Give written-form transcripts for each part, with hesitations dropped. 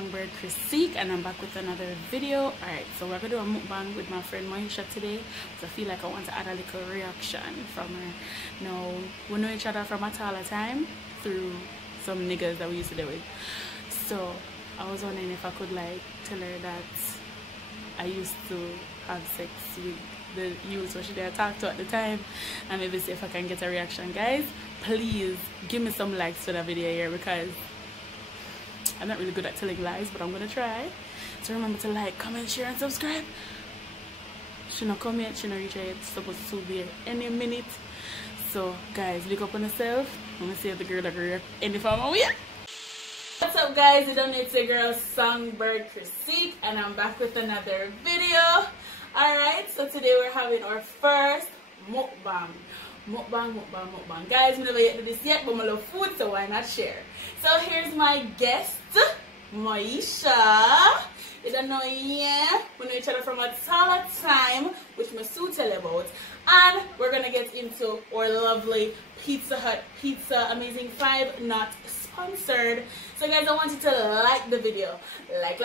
Songbird Critique, and I'm back with another video. Alright, so we're gonna do a mukbang with my friend Moesha today, because I feel like I want to add a little reaction from her. Now, we know each other from a taller time through some niggas that we used to deal with. So I was wondering if I could like tell her that I used to have sex with the youths what she did talk to at the time, and maybe see if I can get a reaction. Guys, please give me some likes for the video here, because I'm not really good at telling lies, but I'm gonna try. So remember to like, comment, share, and subscribe. She not come yet, she not reach yet. It's supposed to be any minute. So guys, look up on yourself. I'm gonna see if the girl that react any form of way. What's up guys, you don't know, it's your girl Songbird Critique, and I'm back with another video. Alright, so today we're having our first mukbang. Mukbang. Guys, we never yet do this yet, but I love food, so why not share? So here's my guest, Moesha. You don't know, yeah, we know each other from a taller time, which I soon tell about. And we're gonna get into our lovely Pizza Hut pizza, amazing 5, not sponsored. So guys, I want you to like the video. Like.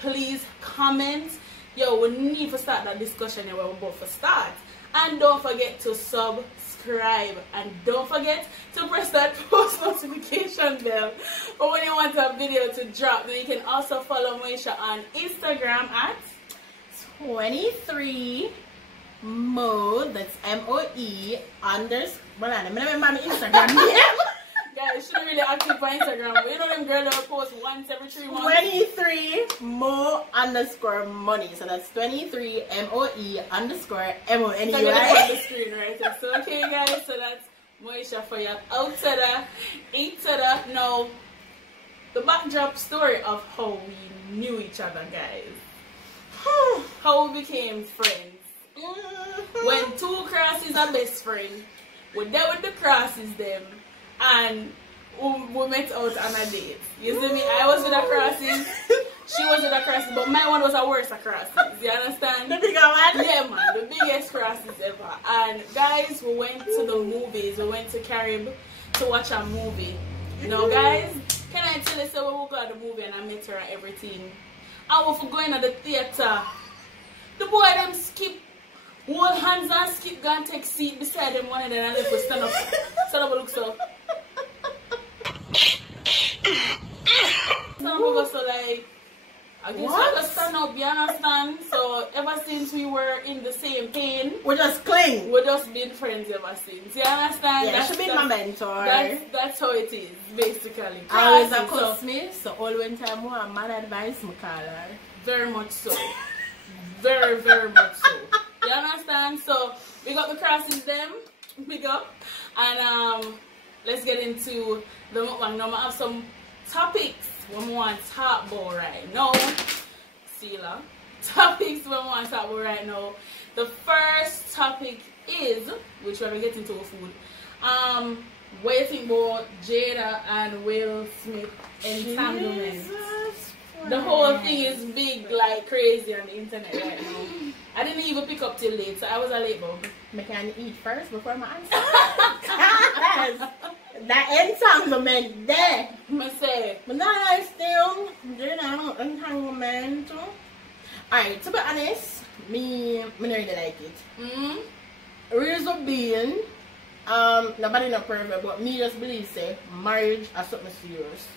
Please comment. Yo, we need to start that discussion here where we're both for start. And don't forget to subscribe. And don't forget to press that post notification bell for when you want a video to drop. Then you can also follow Moesha on Instagram at 23mo, that's M-O-E _ well, I don't remember my Instagram name. Guys, shouldn't really active on Instagram. You know them girls that post once every 3 months. 23mo_money. So that's 23MOE_MONEY. On the screen right there. So okay guys, so that's Moesha for your outsider, insider. Now, the backdrop story of how we knew each other, guys. How we became friends. When 2 crosses are best friends, we're there with the crosses them. And we met out on a date. You see me? I was with a crosses, she was with a crosses, but my one was a worse crosses. You understand? The bigger one? Yeah, man, the biggest crosses ever. And guys, we went to the movies. We went to Carib to watch a movie. You know, guys, can I tell you, so when we got the movie and I met her and everything, I was going to the theater. The boy them skip. Hold hands and skip, go and take seat beside them, one of them, and they stand up and look so. Stand up go so like, I guess we just stand up, you understand? So ever since we were in the same pain, we just cling. We've just been friends ever since, you understand? Yeah, she been my mentor. That's how it is, basically. Always a cuss me, so all when time I want mad advice, I call her. Very much so. Very much so. You understand? So we got the crosses them, big up, and let's get into the mukbang. Now I have some topics we want to talk about right now. See la? Topics we want to talk about right now. The first topic is, which we're gonna get into food. What do you think about Jada and Will Smith entanglement? The whole thing is big like crazy on the internet right now. I didn't even pick up till late, so I was a late bug. I can eat first before my answer. That entanglement there. I say. But now I still do entanglement. Alright, to be honest, me don't really like it. Reason being, nobody not perfect, but me just believe say marriage is something serious.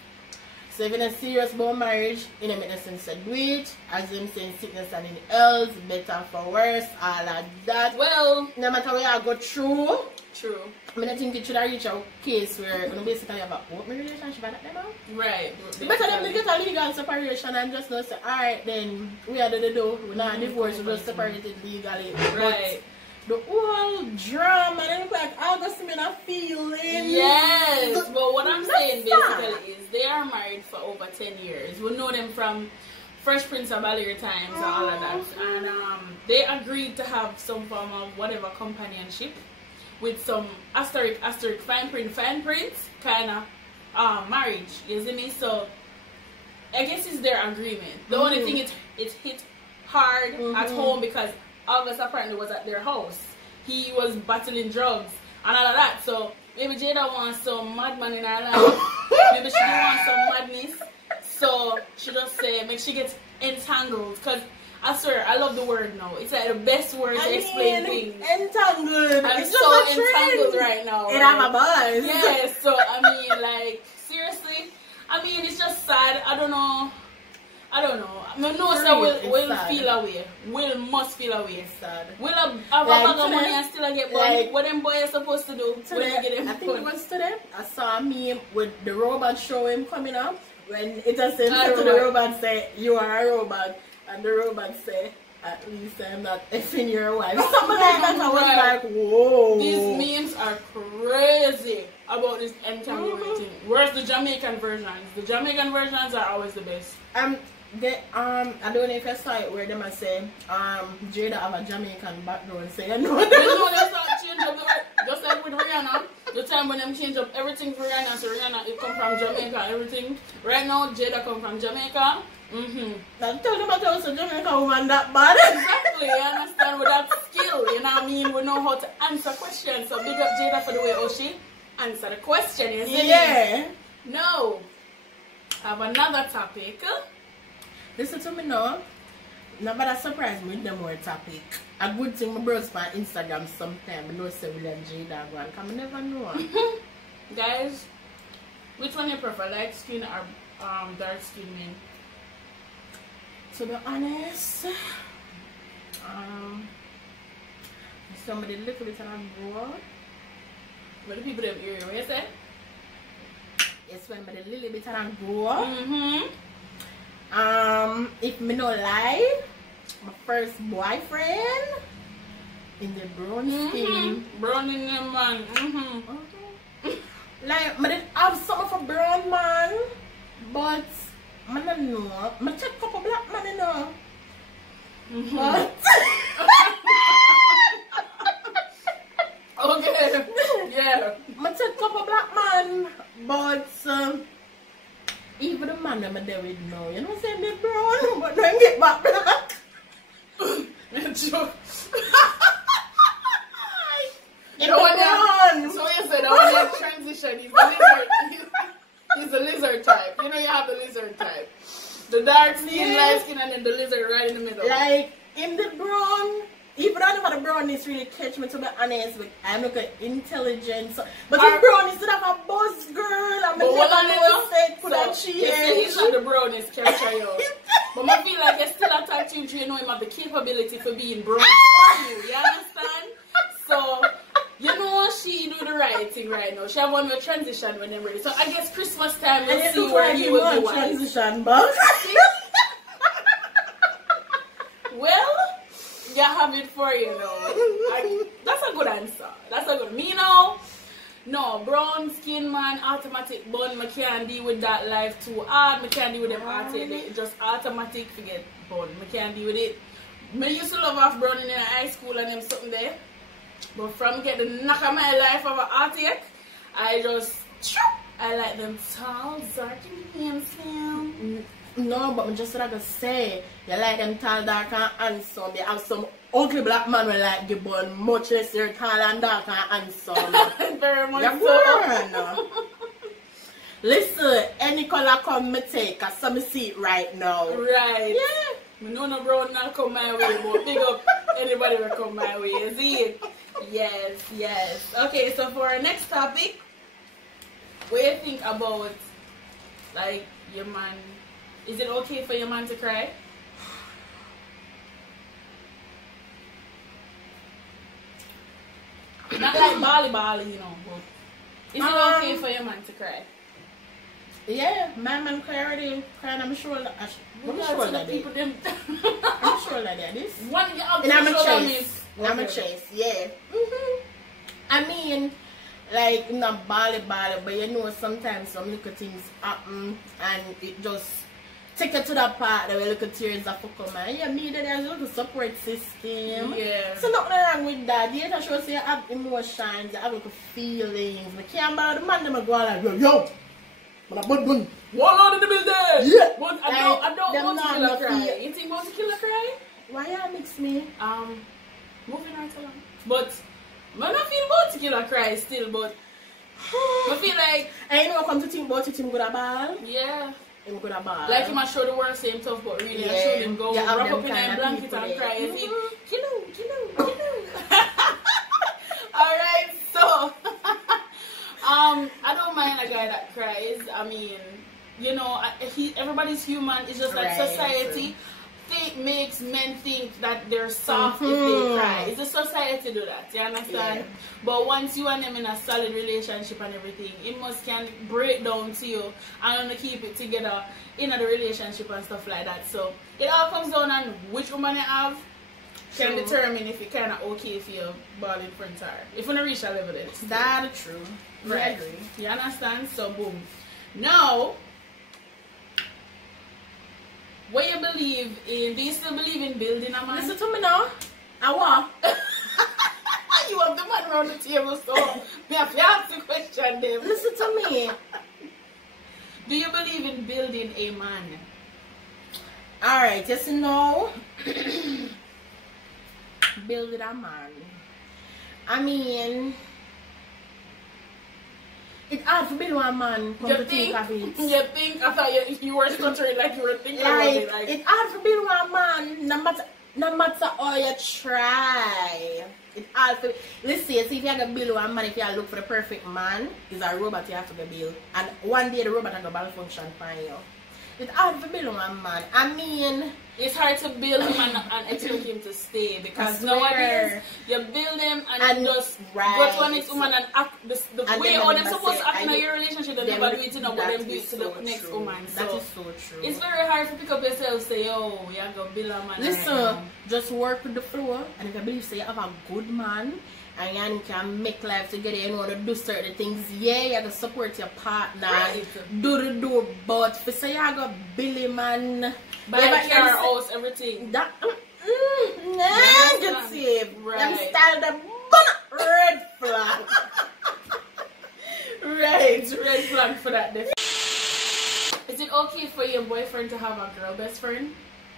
So if you're not serious about marriage, it doesn't make sense to do it. As them saying sickness and anything else, better for worse, all of that. Well, no matter what I go through, true. I mean, I think it should have reached a case where you basically have an open relationship at that time. Right. Better than to get a legal separation and just not say, alright then, we are the door, we're not divorced, we just separated legally. Right. The whole drama, and it's like, I'll just mean a feeling. Yes, but what I'm saying basically is they are married for over 10 years. We know them from Fresh Prince of Bel-Air times and all of that. And they agreed to have some form of whatever companionship with some asterisk, fine print kind of marriage. You see me? So I guess it's their agreement. The only thing it hit hard at home because August apparently was at their house. He was battling drugs and all of that. So maybe Jada wants some madman in her life. Maybe she wants some madness. So she just say, make she gets entangled. Because I swear, I love the word now. It's like the best word to explain things. Entangled. I'm it's so entangled right now. It have a buzz. Yeah, so I mean, like, seriously. I mean, it's just sad. I don't know. I know so we'll feel away. Will must feel away. It's sad. Will have a bag of money and still get money. Like, what them boys supposed to do when they get them I think it was today. I saw a meme with the robot show him coming up. When it just said to the robot say, you are a robot. And the robot say, at least I'm not effing your wife. Something like that. I was like, whoa. These memes are crazy about this entanglement thing. Where's the Jamaican versions? The Jamaican versions are always the best. I don't know if I saw it where them say, Jada have a Jamaican background. Say, you know, they start change up just like with Rihanna. The time when them change up everything for Rihanna, so Rihanna it come from Jamaica, everything. Right now, Jada come from Jamaica. Now tell them about a Jamaican woman that bad. Exactly, you understand with that skill, you know what I mean? We know how to answer questions. So big up Jada for the way how she answer the question, you see? Yeah. No. I have another topic. Listen to me now. Nobody surprise me with them more topic. A good thing my bros on Instagram sometime. I know say William Jada one. Cause I never know. Guys, which one you prefer? Light skin or dark skin men? To be honest, somebody little bit and grow. What the people them area, what you say? Yes, when a little bit and grow. If me no lie, my first boyfriend in the brown skin. Brown in them man. Like, I did have something for brown man, but I don't know. I check a couple black man, you know. But okay. Yeah. I check a couple black man, but even the man that I'm there with now, you know what I'm saying? They brown, but don't get back black. You know what? So you said when that transition, he's the lizard type. You know you have the lizard type. The dark skin, light skin, and then the lizard right in the middle. Like in the brown, even I know the brownies really catch me, to be honest. Like, I'm looking intelligence, but the brownies did have a buzz girl. I'm never say could have cheated. He's not the brownies capture you. But I feel like you still attacked him to, you know, him have the capability for being brown for you. You understand? So you know she do the right thing right now. She have one more transition when they're ready. So I guess Christmas time we'll see where he will do transition, but well, you have it for you know. That's a good answer. That's a good. Me now, no brown skin man, automatic bun. I can't deal with that life too hard. I can't deal with them automatic. Just automatic forget bun. I can't deal with it. I used to love off brown in high school and them something there. But from get the knock of my life of an heartache, I like them tall, dark, and handsome. No, but I just like to say, you like them tall, dark, and handsome. They have some ugly black man who like the bun much less they're tall and dark and handsome. Very much so. No. Listen, any color come me take, cause some see it right now. Right. Yeah. I know no brown not come my way, but big up anybody will come my way. You see it? Yes, yes. Okay, so for our next topic, what do you think about, like, your man? Is it okay for your man to cry? Not like bally, you know, but is it okay for your man to cry? Yeah, my man cry already, crying on my shoulder. I'm sure that people them. I'm sure that that is. One in my chest. In my chest, yeah. I mean, like not bally, but you know sometimes some little things happen and it just take it to that part that we look at tears that come and yeah, me there's a little support system. Yeah. So nothing wrong with that. The other shows you have emotions, you have little feelings. I can't bother the man them go like yo. But I bun. One out in the building. Yeah. But I don't want to kill a cry. You think want to kill a cry? Why you mix me? Moving right along. But I don't feel about to kill a cry still, but I feel like I know come to think about it, him good a ball. yeah. him could have ball. Like him a show the world same tough, but really I showed him go wrap up in a blanket and cry. Kill. Alright, so I don't mind a guy that cries. I mean, you know, everybody's human. It's just like society makes men think that they're soft if they cry. It's the society do that, you understand? Yeah. But once you and them in a solid relationship and everything, it must can break down to you and keep it together in the relationship and stuff like that. So it all comes down on which woman you have can determine if it kind of okay if you ball in front of her. If you don't reach a level then. That's true. Right. I agree. You understand? So boom. Now, what you believe in? Do you still believe in building a man? Listen to me now. I want. You have the man around the table, so me have to ask the question, Dave. Listen to me. Do you believe in building a man? Alright, just know. Building a man. I mean, it's hard to build one man. You think I thought you were stuttering like you were thinking about it. Like, it's hard to build one man, no matter how you try. It's hard to listen, see if you have to build one man, if you look for the perfect man, it's a robot you have to build. And one day the robot has to malfunction for you. It's hard to build one man. I mean, it's hard to build him and expect him to stay because nowadays you build him and you just go to the next woman and act the way how they're supposed to act in your relationship. They never do it, you know, but them do it to the next woman. That is so true. It's very hard to pick up yourself, say, yo, you have to build a man. Listen, just work with the flow, and if you believe say you have a good man and you can make life together, you know how to do certain things. Yeah, you have to support your partner, do, but for say you have to build a man, buy a car, house, everything. That negative. Right. Them style the red flag. Right, red flag for that. Is it okay for your boyfriend to have a girl best friend?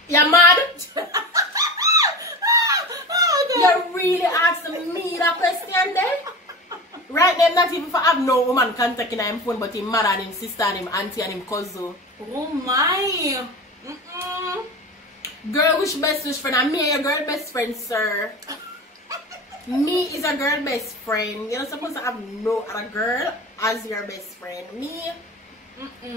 You're mad? You're really asking me that question then? Right now, not even for have no woman contacting him phone, but him mother and him sister and him auntie and him cousin. Oh my! Girl, which best friend? And me your girl best friend, sir. Me is a girl best friend. You're not supposed to have no other girl as your best friend. Me?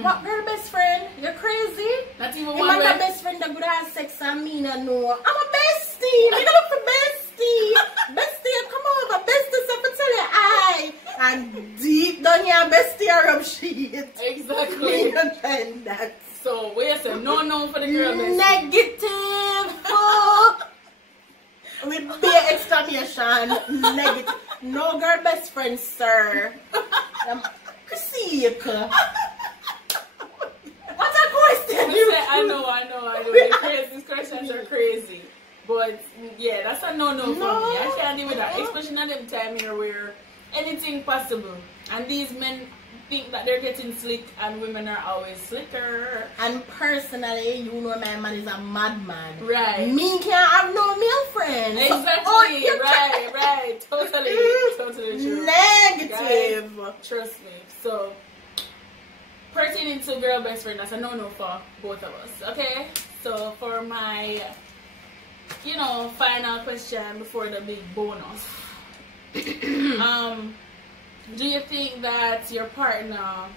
What girl best friend? You're crazy? Not even one. I'm my best friend that good have sex and me no know. I'm a bestie. I'm gonna look for bestie. Bestie, come over. Bestie, so I tell you I. And deep down here, bestie are up shit. Exactly. Me understand that. So wait a second. No for the girl bestie. Negative. With big exclamation. Negative. No girl best friend, sir. Critique. What's a question? I know. These questions are crazy. But yeah, that's a no for me. I can't deal with that. Especially at them time here where anything possible. And these men think that they're getting slick and women are always slicker. And personally, you know my man is a madman. Right. Me can't have no male friends. Exactly. Right. Totally true. Negative. Guys, trust me. So pertaining to girl best friend, that's a no for both of us. Okay? So for my final question before the big bonus. Do you think that your partner,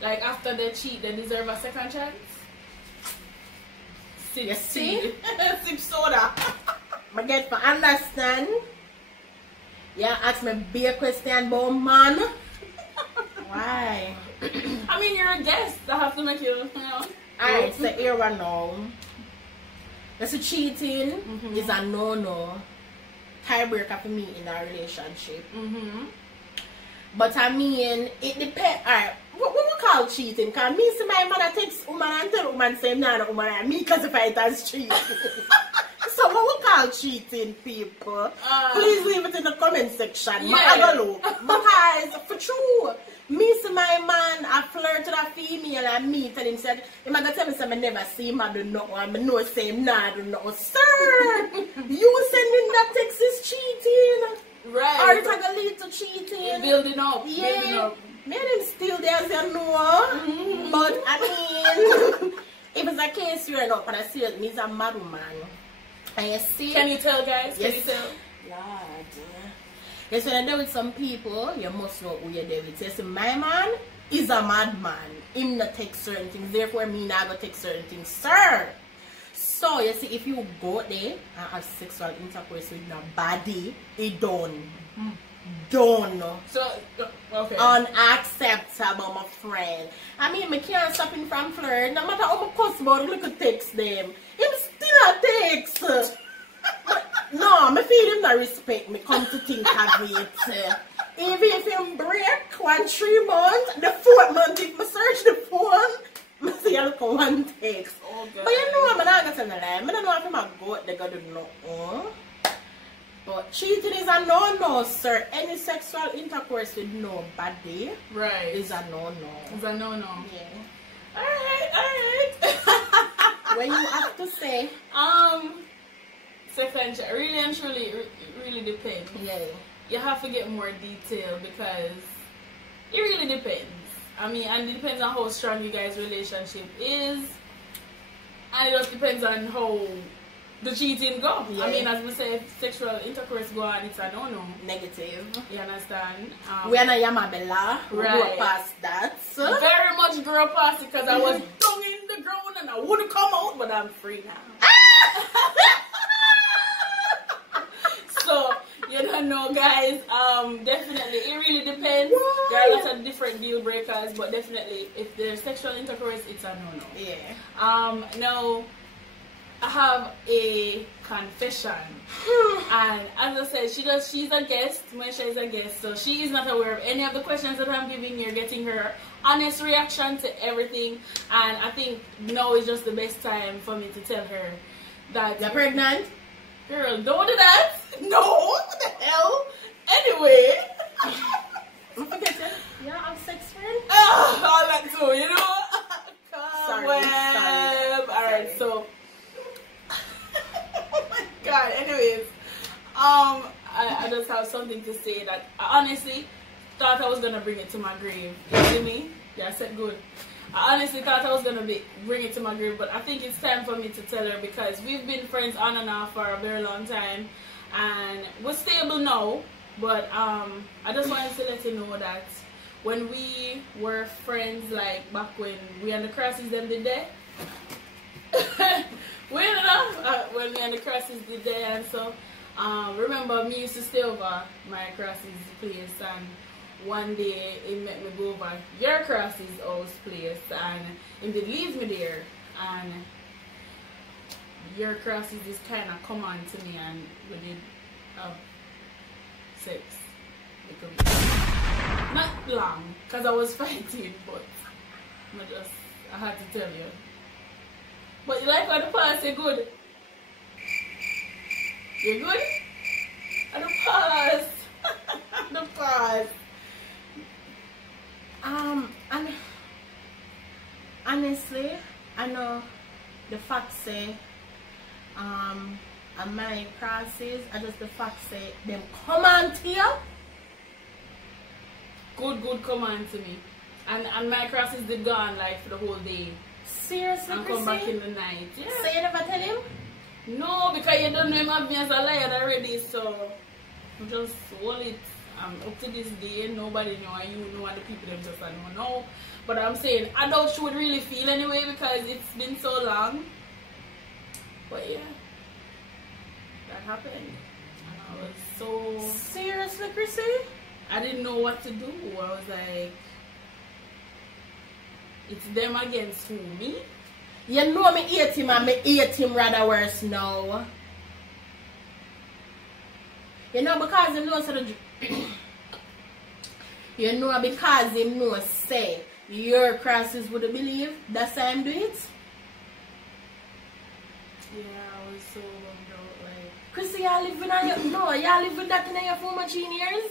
like after they cheat, they deserve a second chance? You see? Sip soda. I get to understand. Yeah, ask me a big question about man. Why? I mean, you're a guest. I have to make you know. Alright, so here we know. That's cheating is a no-no. Tiebreaker for me in a relationship. But I mean, it depends. Alright, what we call cheating? Because me see my mother text woman and tell woman say no woman and me classify it as cheating. So what we call cheating, people? Please leave it in the comment section. Yeah. Have a look. Because for true, me see my man I flirt with a female and me tell him said he might tell me say I never see him, I do not know, I know say him nah, I do not know. Sir, you sending that text is cheating. Right. Or it's gonna lead to cheating. Building up. Yeah. Me and him still there as you know. But I mean, if it's a case you're not gonna see it, me's a mad woman. And you see, can you tell, guys? Yes. Can you tell? Lord. Yes, when I deal with some people, you must know who you're dealing with. Yes, my man is a madman. Him not take certain things. Therefore, me not go take certain things, sir. So you see, if you go there and have sexual intercourse with nobody, it done. Done. So, okay. Unacceptable, my friend. I mean, I can't stop him from flirt. No matter how much cuss about, look at text them. Him still a text. No, I feel him not respect me. Come to think of it. Even if him break 3 months, the 4th month, if I search the phone, I see I look at one text. Oh, but you know, I'm not going to lie. I don't know if I'm a goat, they got to know. But cheating is a no-no, sir. Any sexual intercourse with nobody is a no-no. It's a no-no. Yeah. Alright. What you have to say? Second, really and truly, it really depends. Yeah. You have to get more detail because it really depends. I mean, and it depends on how strong you guys' relationship is. And it just depends on how the cheating go. Yeah. I mean, as we say, if sexual intercourse go on, it's a no-no. Negative. You understand? We are not Yamabella. We grew past that. So. Very much grew past it because I was dung in the ground and I wouldn't come out, but I'm free now. So, you don't know, guys. Definitely, it really depends. Why? There are lots of different deal breakers, but definitely, if there's sexual intercourse, it's a no-no. Yeah. Now, I have a confession, and as I said, she's a guest. Moesha is a guest, so she is not aware of any of the questions that I'm giving. You're getting her honest reaction to everything, and I think now is just the best time for me to tell her that you're pregnant. Girl, don't do that. No, what the hell? Anyway, don't forget it. Yeah, I'm sex friend. All that too, you know. Sorry. Alright, so. Oh my God. Anyways, I just have something to say that I honestly thought I was gonna bring it to my grave. You see me? Yeah, I said good. I honestly thought I was gonna bring it to my grave, but I think it's time for me to tell her because we've been friends on and off for a very long time, and we're stable now. But I just wanted to let you know that when we were friends, like back when we and the Crosses them did there, we ended up when we and the Crosses did there, and so remember me used to stay over my Crosses place, and one day he met me go over your Crosses house place, and he did leave me there, and your Crosses is kind of come on to me, and we did sex. Not long, because I was fighting, but I had to tell you. But you like how the pause, you're good. You're good? And the pause. The pause. And honestly, I know the fact say, and my Crosses, I just the fact say, them come on to you. Good come on to me. And my Crosses did go on like for the whole day. Seriously, and come back in the night. Yeah. So you never tell him? No, because you don't know him have me as a liar already, so just hold it. Up to this day, nobody know, and you know, and the people them just don't know. But I'm saying, I doubt she would really feel anyway because it's been so long. But yeah, that happened. And I was so... Seriously, Chrissy? I didn't know what to do. I was like, it's them against who, me? You know me hate him and me hate him rather worse now. You know because him know so the you know because him know say your Crosses would believe that's how him do it. Yeah, I was so bummed out. Like, Chrissy, y'all live with that y'all live with that in your 4 machine years?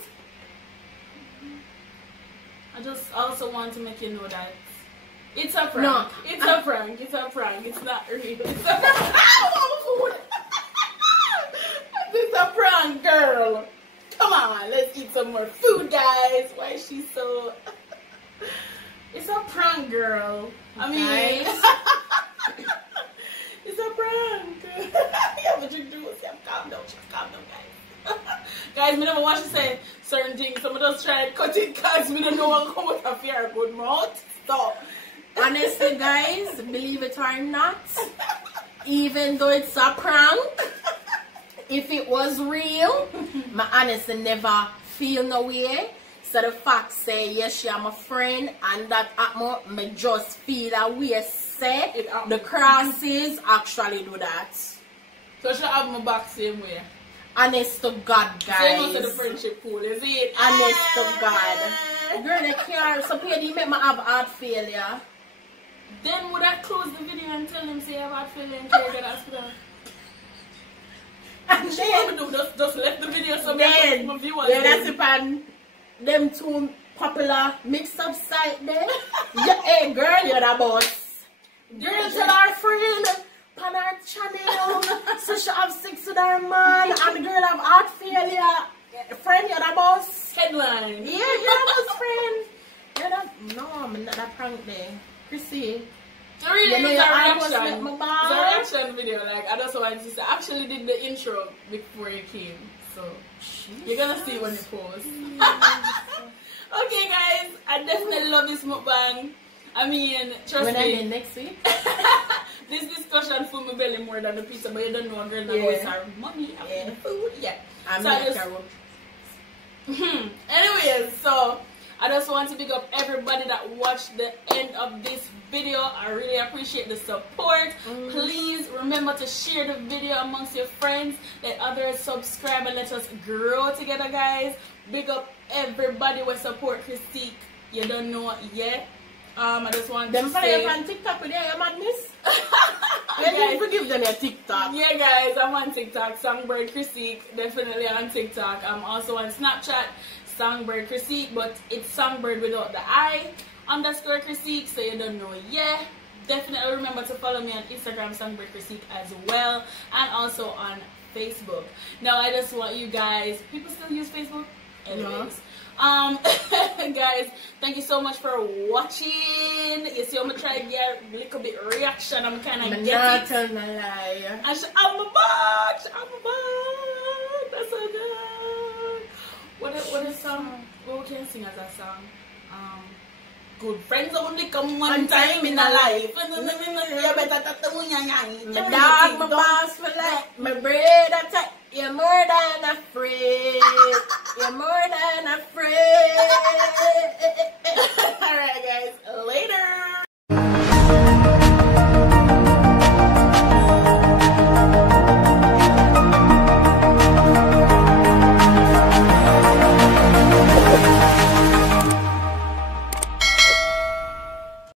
I just also want to make you know that it's a prank. No. It's a prank. It's a prank. It's not real. It's a prank. It's a prank, girl. Come on, let's eat some more food, guys. Why is she so... It's a prank, girl. I mean, it's a prank. Yeah, but you do it. Calm down, guys. Guys, me never want to say certain things. Some of us try to cut it because we don't know what come with a fear good mouth. So, honestly, guys, believe it or not, even though it's a prank, if it was real, my honestly never feel no way. So the fact say yes, she am a friend, and that me just feel a way say the crosses actually do that. So she have my back same way. Honest to God, guys. Same as the friendship pool, is it? Honest to God. Girl, they can't. So Pedi make me have heart failure. Then would I close the video and tell them say I have heart failure and take it hospital? And then just let the video so then, my viewers. Yeah, that's it, pan. Them two popular mix-up site there. Yeah, hey girl, you're the boss. Girl, tell our friend on our channel so she have sex with her man and the girl have heart failure. Friend, you're the boss. Headline. Yeah, you're the boss, friend. You're the, no, I'm not that prank there. Chrissy. So really, you know, it's a reaction video. Like, I just wanted to say, I actually did the intro before you came. So, you're gonna see when you post. Okay, guys, I definitely love this mukbang. I mean, trust me. When I'm in next week. This discussion full my belly more than the pizza, but you don't know a girl that knows her money after the food. Yeah. I'm anyways, so I just want to big up everybody that watched the end of this video. I really appreciate the support. Please remember to share the video amongst your friends. Let others subscribe and let us grow together, guys. Big up everybody who support Christique. You don't know yet. I just want them to say... Them on TikTok with your madness? You didn't forgive them your TikTok. Yeah, guys, I'm on TikTok. Songbird Christique, definitely on TikTok. I'm also on Snapchat, Songbird Christique, but it's Songbird without the I _ Christique, so you don't know yet. Definitely remember to follow me on Instagram, Songbird Christique as well, and also on Facebook. Now, I just want you guys... People still use Facebook? Anyways. Guys, thank you so much for watching. You see, I'm gonna try to get a little bit reaction. I'm kind of get it. I'm not lie. And I'm a box. That's so good. What is song? What we can sing as a song? Good friends only come one time in a life. My dog, my boss for life. My brother, you're more than a friend.